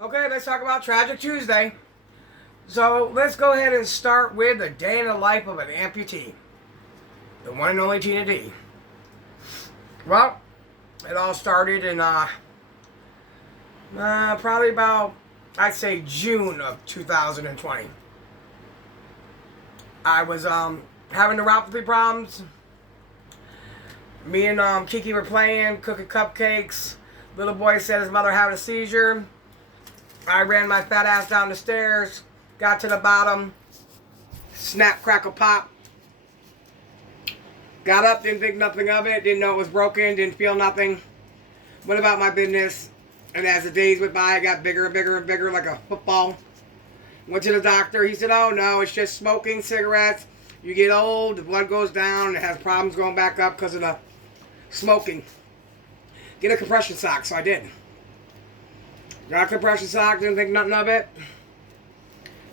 Okay, let's talk about Tragic Tuesday. So let's go ahead and start with a day in the life of an amputee. The one and only Tina D. Well, it all started in probably about, I'd say, June of 2020. I was having neuropathy problems. Me and Kiki were playing, cooking cupcakes. Little boy said his mother had a seizure. I ran my fat ass down the stairs, got to the bottom, snap, crackle, pop. Got up, didn't think nothing of it, didn't know it was broken, didn't feel nothing. Went about my business, and as the days went by, it got bigger and bigger and bigger like a football. Went to the doctor, he said, oh no, it's just smoking cigarettes. You get old, the blood goes down, it has problems going back up because of the smoking. Get a compression sock, so I did. Got a compression sock, didn't think nothing of it.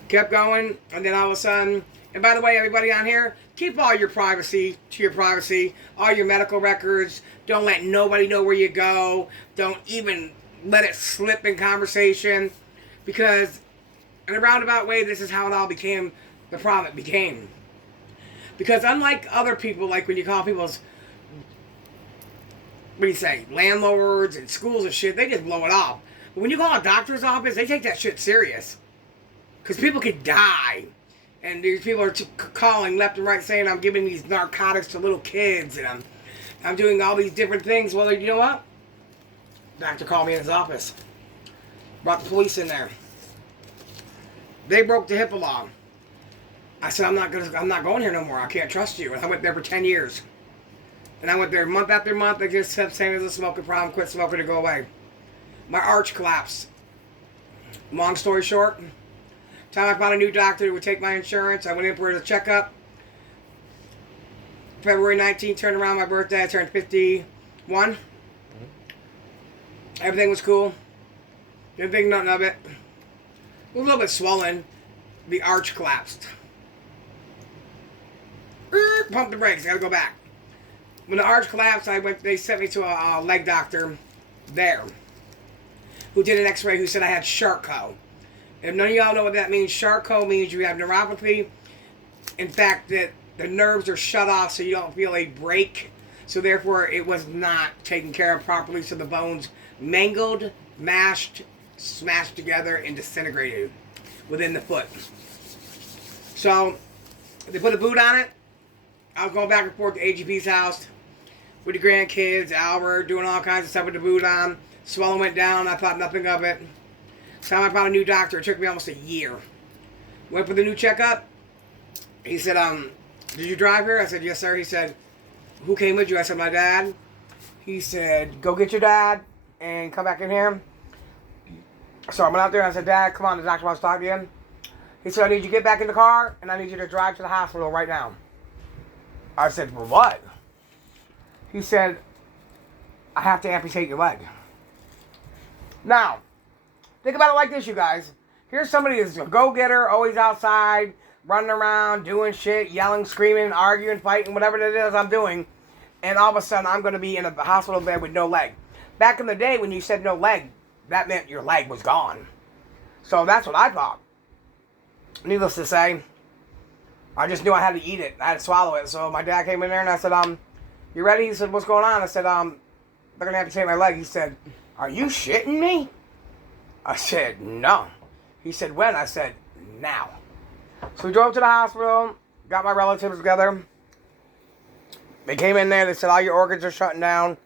Kept going, and then all of a sudden, and by the way, everybody on here, keep all your privacy to your privacy, all your medical records. Don't let nobody know where you go. Don't even let it slip in conversation, because in a roundabout way, this is how it all became the problem it became. Because unlike other people, like when you call people's, what do you say, landlords and schools and shit, they just blow it off. But when you call a doctor's office, they take that shit serious. Because people could die. And these people are calling left and right saying I'm giving these narcotics to little kids and I'm doing all these different things. Well, you know what? Doctor called me in his office. Brought the police in there. They broke the HIPAA law. I said, I'm not going here no more. I can't trust you. And I went there for 10 years. And I went there month after month. They just kept saying there's a smoking problem. Quit smoking to go away. My arch collapsed. Long story short, time I found a new doctor who would take my insurance, I went in for a checkup. February 19th, turned around my birthday. I turned 51. Everything was cool. Didn't think nothing of it. It was a little bit swollen. The arch collapsed. Pump the brakes. I gotta go back. When the arch collapsed, they sent me to a leg doctor there, who did an x-ray, who said I had Charcot. If none of y'all know what that means, Charcot means you have neuropathy. In fact, that the nerves are shut off so you don't feel a break. So therefore, it was not taken care of properly. So the bones mangled, mashed, smashed together, and disintegrated within the foot. So they put a boot on it. I was going back and forth to AGP's house with the grandkids, Albert, doing all kinds of stuff with the boot on. Swelling went down. I thought nothing of it. Time I found a new doctor. It took me almost a year. Went for the new checkup. He said, did you drive here? I said, yes, sir. He said, who came with you? I said, my dad. He said, go get your dad and come back in here. So I went out there and I said, Dad, come on, the doctor wants to talk to you. He said, I need you to get back in the car and I need you to drive to the hospital right now. I said, for what? He said, I have to amputate your leg. Now, think about it like this, you guys. Here's somebody who's a go-getter, always outside, running around, doing shit, yelling, screaming, arguing, fighting, whatever it is I'm doing. And all of a sudden, I'm going to be in a hospital bed with no leg. Back in the day, when you said no leg, that meant your leg was gone. So that's what I thought. Needless to say, I just knew I had to eat it. I had to swallow it. So my dad came in there and I said, you ready? He said, what's going on? I said, they're going to amputate my leg. He said, are you shitting me? I said, no. He said, when? I said, now. So we drove to the hospital, got my relatives together. They came in there, they said, all your organs are shutting down.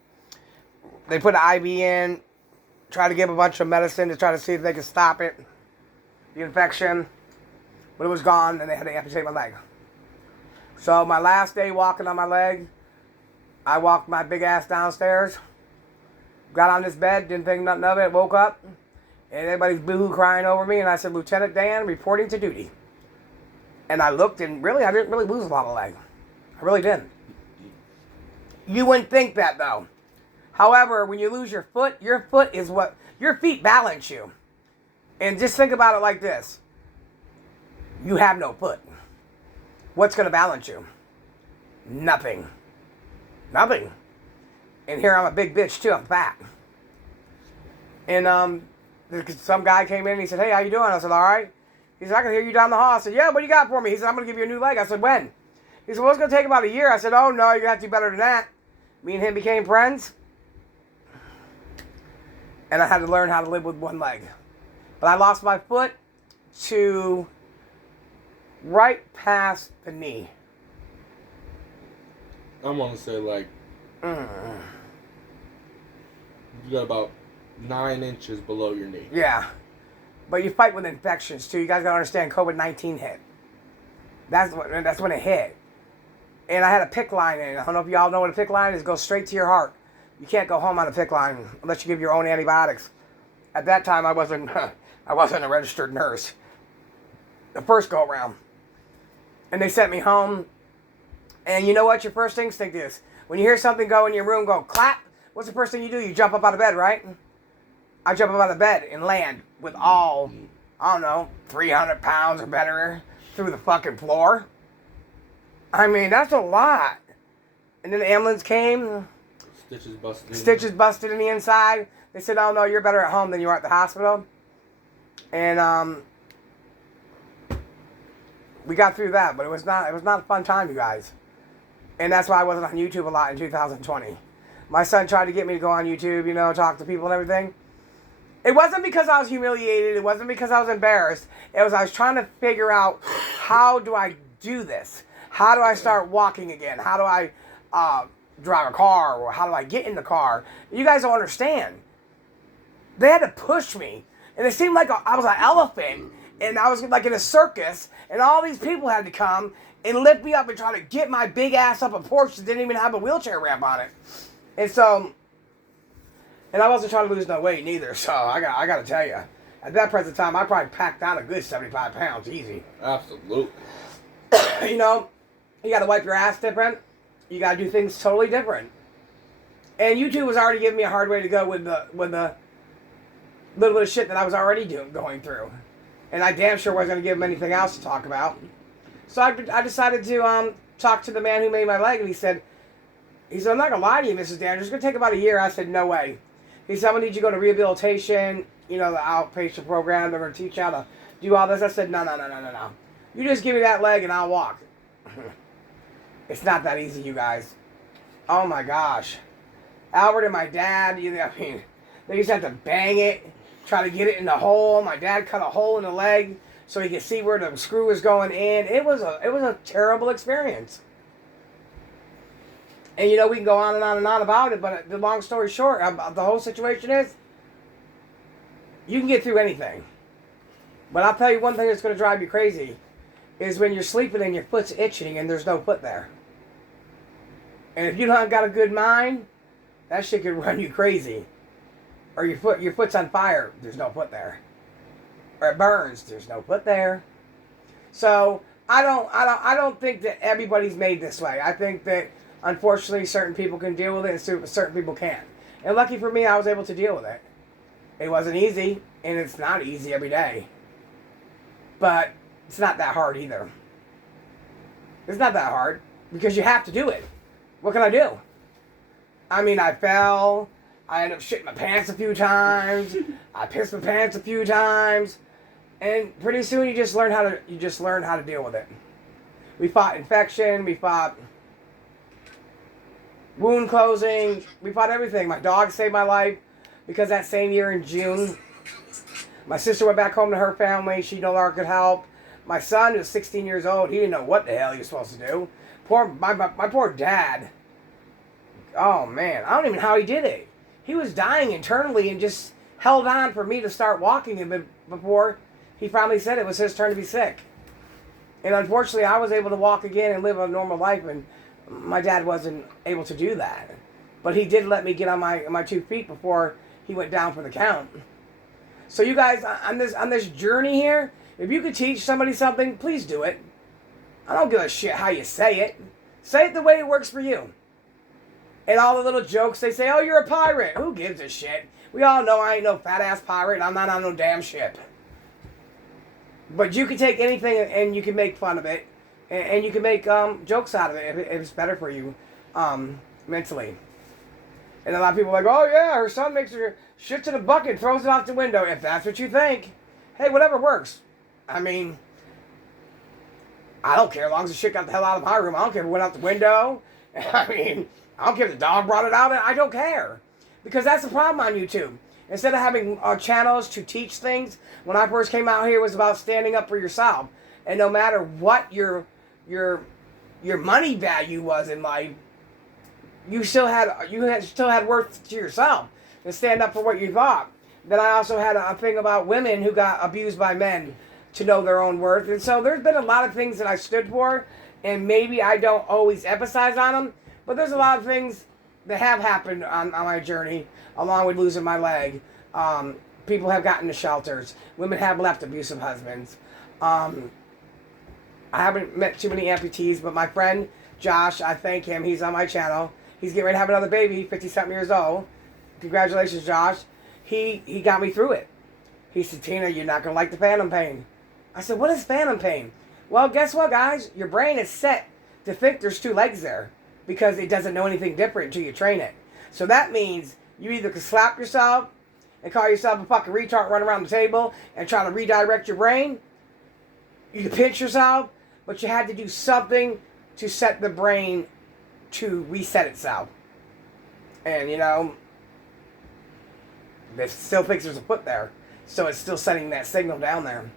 They put an IV in, tried to give a bunch of medicine to try to see if they could stop it, the infection. But it was gone, and they had to amputate my leg. So my last day walking on my leg, I walked my big ass downstairs, got on this bed, didn't think nothing of it, woke up, and everybody's boo-hoo crying over me, and I said, Lieutenant Dan, reporting to duty. And I looked, and really, I didn't really lose a lot of leg. I really didn't. You wouldn't think that, though. However, when you lose your foot is what, your feet balance you. And just think about it like this. You have no foot. What's going to balance you? Nothing. And here I'm a big bitch, too. I'm fat. And some guy came in and he said, hey, how you doing? I said, all right. He said, I can hear you down the hall. I said, yeah, what do you got for me? He said, I'm going to give you a new leg. I said, when? He said, well, it's going to take about a year. I said, oh, no, you're going to have to do better than that. Me and him became friends. And I had to learn how to live with one leg. But I lost my foot to right past the knee. I want to say like you got about 9 inches below your knee. Yeah. But you fight with infections too. You guys gotta understand COVID-19 hit. That's when it hit. And I had a PICC line in it. I don't know if y'all know what a PICC line is. It goes straight to your heart. You can't go home on a PICC line unless you give your own antibiotics. At that time I wasn't a registered nurse. The first go around. And they sent me home. And you know what your first instinct is? When you hear something go in your room, go clap, what's the first thing you do? You jump up out of bed, right? I jump up out of bed and land with all, I don't know, 300 pounds or better through the fucking floor. I mean, that's a lot. And then the ambulance came. Stitches busted in the inside. They said, oh no, you're better at home than you are at the hospital. And we got through that, but it was not a fun time, you guys. And that's why I wasn't on YouTube a lot in 2020. My son tried to get me to go on YouTube, you know, talk to people and everything. It wasn't because I was humiliated. It wasn't because I was embarrassed. It was I was trying to figure out, how do I do this? How do I start walking again? How do I drive a car? Or how do I get in the car? You guys don't understand. They had to push me. And it seemed like I was an elephant. And I was like in a circus. And all these people had to come and lift me up and try to get my big ass up a porch that didn't even have a wheelchair ramp on it. And so, and I wasn't trying to lose no weight neither. So I got to tell you, at that present time, I probably packed on a good 75 pounds easy. Absolutely. You know, you got to wipe your ass different. You got to do things totally different. And YouTube was already giving me a hard way to go with the little bit of shit that I was already going through. And I damn sure wasn't going to give him anything else to talk about. So I decided to talk to the man who made my leg, and he said, I'm not going to lie to you, Mrs. Daniels, it's going to take about a year. I said, no way. He said, I'm going to need you to go to rehabilitation, you know, the outpatient program. They're going to teach you how to do all this. I said, no. You just give me that leg and I'll walk. It's not that easy, you guys. Oh, my gosh. Albert and my dad, they used to have to bang it, try to get it in the hole. My dad cut a hole in the leg so he could see where the screw was going in. It was a terrible experience. And, you know, we can go on and on and on about it, but the long story short, the whole situation is, you can get through anything. But I'll tell you one thing that's going to drive you crazy, is when you're sleeping and your foot's itching and there's no foot there. And if you don't got a good mind, that shit could run you crazy. Or your foot's on fire, there's no foot there. Or it burns, there's no foot there. So I don't think that everybody's made this way. I think that unfortunately certain people can deal with it and certain people can't. And lucky for me, I was able to deal with it. It wasn't easy, and it's not easy every day. But it's not that hard either. It's not that hard because you have to do it. What can I do? I mean, I fell. I ended up shitting my pants a few times. I pissed my pants a few times. And pretty soon you just learn how to deal with it. We fought infection, we fought wound closing, we fought everything. My dog saved my life because that same year in June, my sister went back home to her family. She no longer could help. My son was 16 years old. He didn't know what the hell he was supposed to do. My poor dad. Oh man, I don't even know how he did it. He was dying internally and just held on for me to start walking him before he finally said it was his turn to be sick. And unfortunately, I was able to walk again and live a normal life, and my dad wasn't able to do that. But he did let me get on my 2 feet before he went down for the count. So you guys, on this journey here, if you could teach somebody something, please do it. I don't give a shit how you say it. Say it the way it works for you. And all the little jokes they say, oh, you're a pirate. Who gives a shit? We all know I ain't no fat-ass pirate, and I'm not on no damn ship. But you can take anything and you can make fun of it. And you can make jokes out of it if it's better for you mentally. And a lot of people are like, oh yeah, her son makes shits in a bucket, throws it out the window, if that's what you think. Hey, whatever works. I mean, I don't care as long as the shit got the hell out of my room. I don't care if it went out the window. I mean, I don't care if the dog brought it out. I don't care. Because that's the problem on YouTube. Instead of having channels to teach things, when I first came out here, it was about standing up for yourself. And no matter what your money value was in life, you still had worth to yourself to stand up for what you thought. Then I also had a thing about women who got abused by men to know their own worth. And so there's been a lot of things that I stood for, and maybe I don't always emphasize on them, but there's a lot of things that have happened on my journey, along with losing my leg. People have gotten to shelters. Women have left abusive husbands. I haven't met too many amputees, but my friend Josh, I thank him. He's on my channel. He's getting ready to have another baby, 50-something years old. Congratulations, Josh. He got me through it. He said, Tina, you're not going to like the phantom pain. I said, what is phantom pain? Well, guess what, guys? Your brain is set to think there's two legs there because it doesn't know anything different until you train it. So that means you either can slap yourself and call yourself a fucking retard, run around the table and try to redirect your brain. You can pinch yourself, but you had to do something to set the brain to reset itself. And, you know, it still thinks there's a foot there. So it's still sending that signal down there.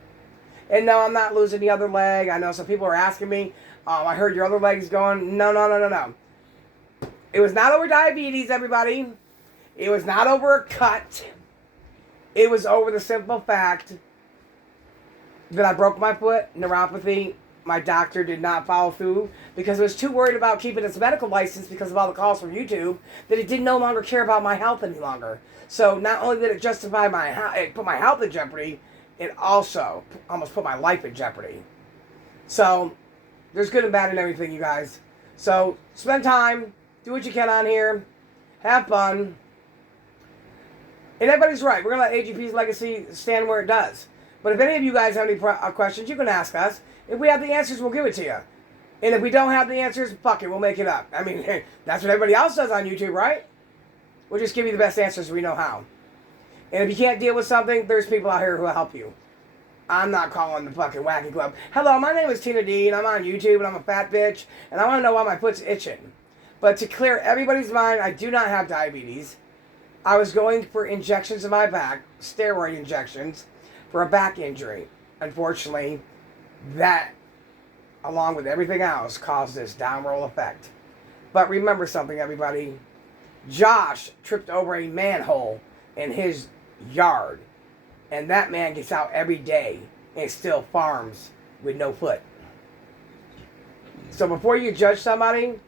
And no, I'm not losing the other leg. I know some people are asking me, I heard your other leg's going. No. It was not over diabetes, everybody. It was not over a cut. It was over the simple fact that I broke my foot, neuropathy. My doctor did not follow through because I was too worried about keeping its medical license because of all the calls from YouTube that it did no longer care about my health any longer. So not only did it justify it put my health in jeopardy, it also almost put my life in jeopardy. So there's good and bad in everything, you guys. So spend time, do what you can on here, have fun. And everybody's right. We're going to let AGP's legacy stand where it does. But if any of you guys have any questions, you can ask us. If we have the answers, we'll give it to you. And if we don't have the answers, fuck it, we'll make it up. I mean, that's what everybody else does on YouTube, right? We'll just give you the best answers we know how. And if you can't deal with something, there's people out here who will help you. I'm not calling the fucking wacky club. Hello, my name is Tina D, and I'm on YouTube, and I'm a fat bitch, and I want to know why my foot's itching. But to clear everybody's mind, I do not have diabetes. I was going for injections in my back, steroid injections, for a back injury. Unfortunately, that, along with everything else, caused this downroll effect. But remember something, everybody. Josh tripped over a manhole in his yard. And that man gets out every day and still farms with no foot. So before you judge somebody,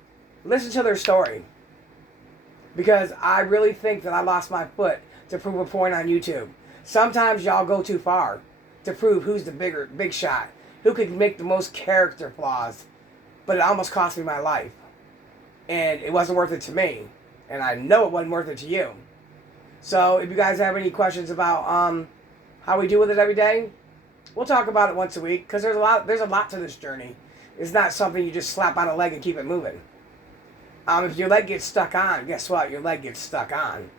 listen to their story. Because I really think that I lost my foot to prove a point on YouTube. Sometimes y'all go too far to prove who's the big shot. Who could make the most character flaws. But it almost cost me my life. And it wasn't worth it to me. And I know it wasn't worth it to you. So if you guys have any questions about how we deal with it every day, we'll talk about it once a week. Because there's a lot to this journey. It's not something you just slap on a leg and keep it moving. If your leg gets stuck on, guess what? Your leg gets stuck on.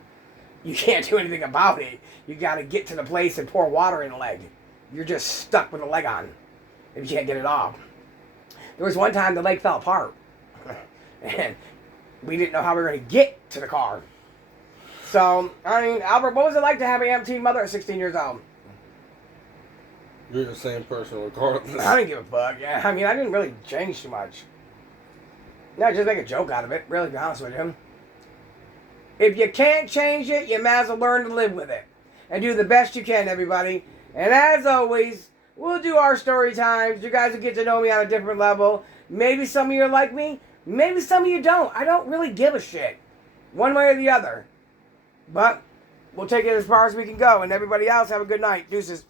You can't do anything about it. You got to get to the place and pour water in the leg. You're just stuck with the leg on if you can't get it off. There was one time the leg fell apart. And we didn't know how we were going to get to the car. So, I mean, Albert, what was it like to have an amputee mother at 16 years old? You're the same person regardless. I didn't give a fuck. Yeah, I mean, I didn't really change too much. No, just make a joke out of it, really, to be honest with you. If you can't change it, you might as well learn to live with it. And do the best you can, everybody. And as always, we'll do our story times. You guys will get to know me on a different level. Maybe some of you are like me. Maybe some of you don't. I don't really give a shit. One way or the other. But we'll take it as far as we can go. And everybody else, have a good night. Deuces.